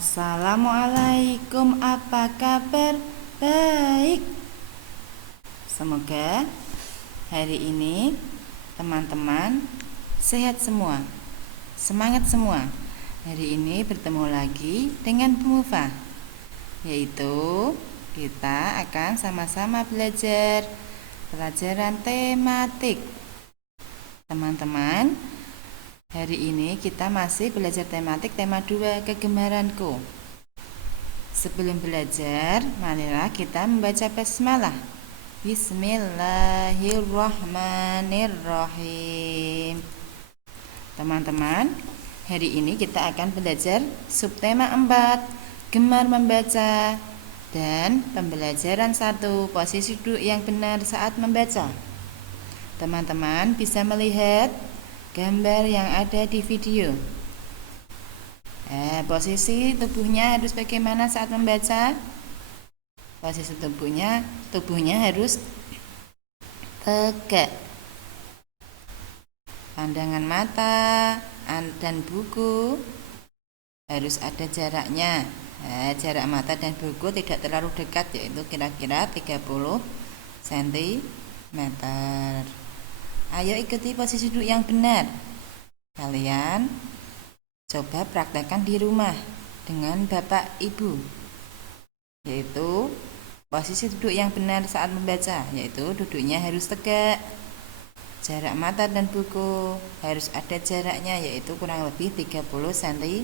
Assalamualaikum, apa kabar? Baik. Semoga hari ini teman-teman sehat semua, semangat semua. Hari ini bertemu lagi dengan Bu Mufa, yaitu kita akan sama-sama belajar pelajaran tematik. Teman-teman, hari ini kita masih belajar tematik tema 2, kegemaranku. Sebelum belajar, marilah kita membaca basmalah. Bismillahirrahmanirrahim. Teman-teman, hari ini kita akan belajar subtema 4, gemar membaca, dan pembelajaran 1, posisi duduk yang benar saat membaca. Teman-teman bisa melihat gambar yang ada di video. Posisi tubuhnya harus bagaimana saat membaca? Posisi tubuhnya harus tegak. Pandangan mata dan buku harus ada jaraknya. Jarak mata dan buku tidak terlalu dekat, yaitu kira-kira 30 cm. Ayo ikuti posisi duduk yang benar. Kalian coba praktekkan di rumah dengan Bapak Ibu, yaitu posisi duduk yang benar saat membaca, yaitu duduknya harus tegak. Jarak mata dan buku harus ada jaraknya, yaitu kurang lebih 30 cm.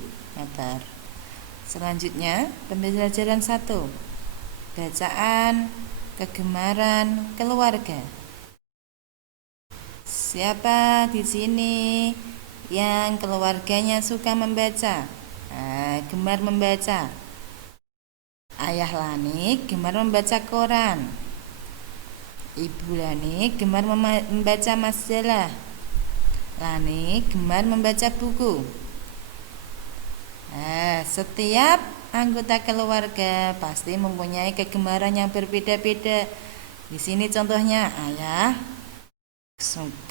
Selanjutnya, pembelajaran 1, bacaan kegemaran keluarga. Siapa di sini yang keluarganya suka membaca, gemar membaca? Ayah Lani gemar membaca koran, Ibu Lani gemar membaca majalah, Lani gemar membaca buku. Setiap anggota keluarga pasti mempunyai kegemaran yang berbeda-beda. Di sini contohnya, ayah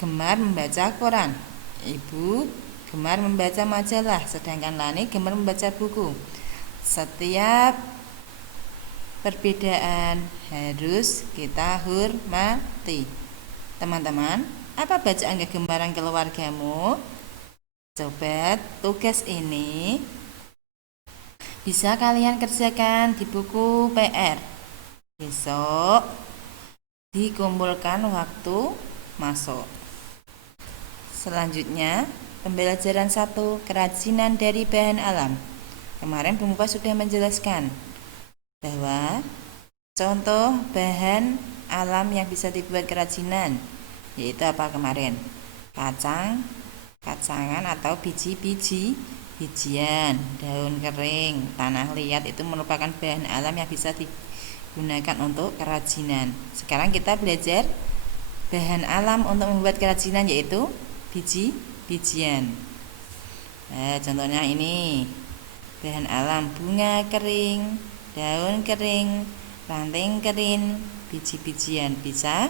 gemar membaca koran, Ibu gemar membaca majalah, sedangkan Lani gemar membaca buku. Setiap perbedaan harus kita hormati. Teman-teman, apa bacaan kegemaran keluargamu? Coba tugas ini bisa kalian kerjakan di buku PR. Besok dikumpulkan waktu masuk. Selanjutnya, pembelajaran 1, kerajinan dari bahan alam. Kemarin Bu Mufa sudah menjelaskan bahwa contoh bahan alam yang bisa dibuat kerajinan yaitu apa kemarin? Kacangan atau bijian, daun kering, tanah liat, itu merupakan bahan alam yang bisa digunakan untuk kerajinan. Sekarang kita belajar bahan alam untuk membuat kerajinan, yaitu bijian. Contohnya ini bahan alam: bunga kering, daun kering, ranting kering, biji-bijian bisa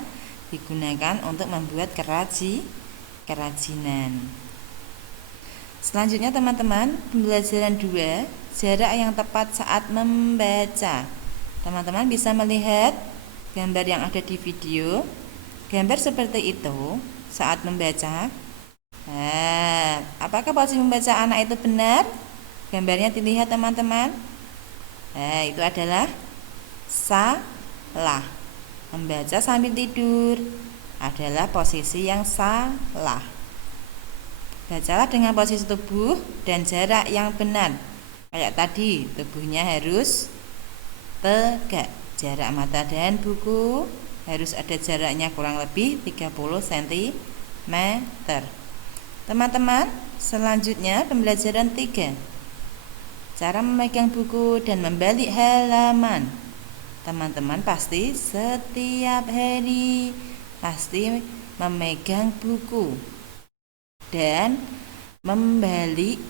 digunakan untuk membuat kerajinan. Selanjutnya teman-teman, pembelajaran 2, jarak yang tepat saat membaca. Teman-teman bisa melihat gambar yang ada di video. Gambar seperti itu saat membaca. Apakah posisi membaca anak itu benar? Gambarnya dilihat teman-teman. Itu adalah salah. Membaca sambil tidur adalah posisi yang salah. Bacalah dengan posisi tubuh dan jarak yang benar. Kayak tadi, tubuhnya harus tegak. Jarak mata dan buku harus ada jaraknya kurang lebih 30 cm. Teman-teman, selanjutnya pembelajaran 3, cara memegang buku dan membalik halaman. Teman-teman pasti setiap hari pasti memegang buku dan membalik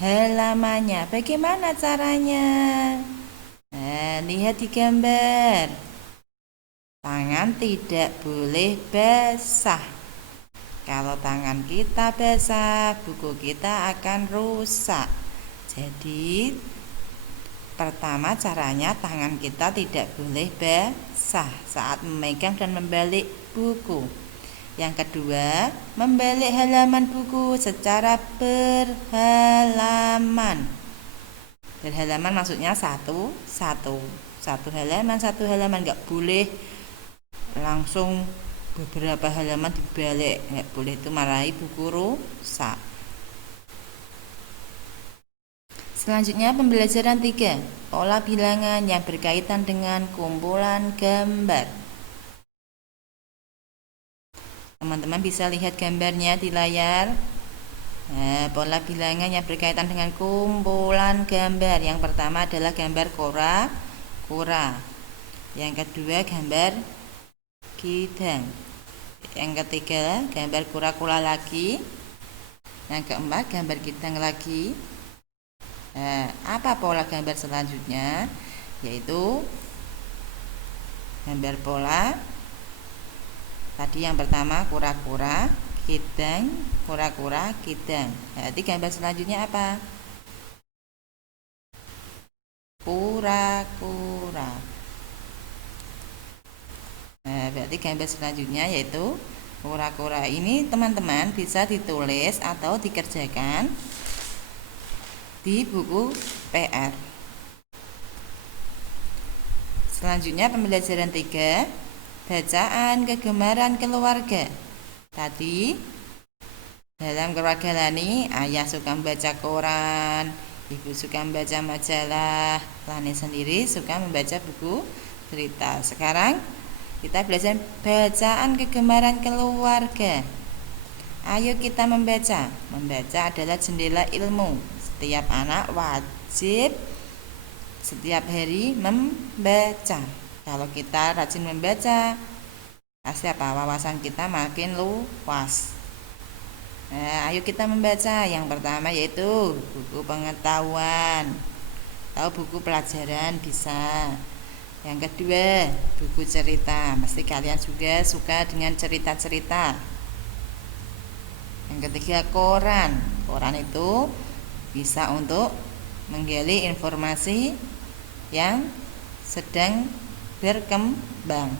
halamannya. Bagaimana caranya? Lihat di gambar. Tangan tidak boleh basah. Kalau tangan kita basah, buku kita akan rusak. Jadi Pertama, caranya tangan kita tidak boleh basah saat memegang dan membalik buku. Yang kedua, membalik halaman buku secara berhalaman. Berhalaman maksudnya satu halaman, nggak boleh langsung beberapa halaman dibalik, nggak boleh, itu marahi buku rusak. Selanjutnya pembelajaran 3, pola bilangan yang berkaitan dengan kumpulan gambar. Teman-teman bisa lihat gambarnya di layar. Pola bilangan yang berkaitan dengan kumpulan gambar. Yang pertama adalah gambar kura-kura. Yang kedua gambar kidang. Yang ketiga gambar kura-kura lagi. Yang keempat gambar kidang lagi. Apa pola gambar selanjutnya? Yaitu gambar pola. Tadi yang pertama kura-kura, kidang, kura-kura, kidang. Berarti gambar selanjutnya apa? Kura-kura. Berarti gambar selanjutnya yaitu kura-kura. Ini teman-teman bisa ditulis atau dikerjakan di buku PR. Selanjutnya pembelajaran 3, bacaan kegemaran keluarga. Tadi dalam keluarga Lani, ayah suka membaca koran, ibu suka membaca majalah, Lani sendiri suka membaca buku cerita. Sekarang kita belajar bacaan kegemaran keluarga. Ayo kita membaca. Membaca adalah jendela ilmu. Setiap anak wajib setiap hari membaca. Kalau kita rajin membaca, pasti wawasan kita makin luas. Ayo kita membaca. Yang pertama yaitu buku pengetahuan atau buku pelajaran bisa. Yang kedua buku cerita. Pasti kalian juga suka dengan cerita-cerita. Yang ketiga koran. Koran itu bisa untuk menggali informasi yang sedang berkembang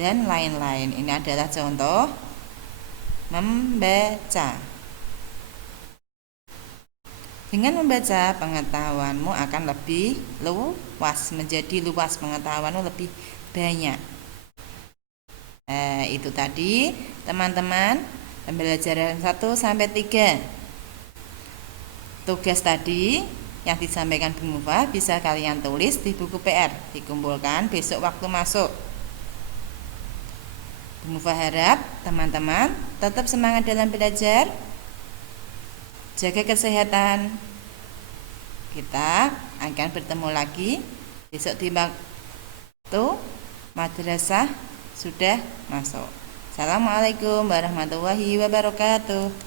dan lain-lain. Ini adalah contoh membaca. Dengan membaca, pengetahuanmu akan lebih luas, menjadi luas, pengetahuanmu lebih banyak. Itu tadi teman-teman pembelajaran 1 sampai 3. Tugas tadi yang disampaikan Bu Mufa bisa kalian tulis di buku PR, dikumpulkan besok waktu masuk. Bu Mufa harap teman-teman tetap semangat dalam belajar, jaga kesehatan. Kita akan bertemu lagi besok di waktu madrasah sudah masuk. Assalamualaikum warahmatullahi wabarakatuh.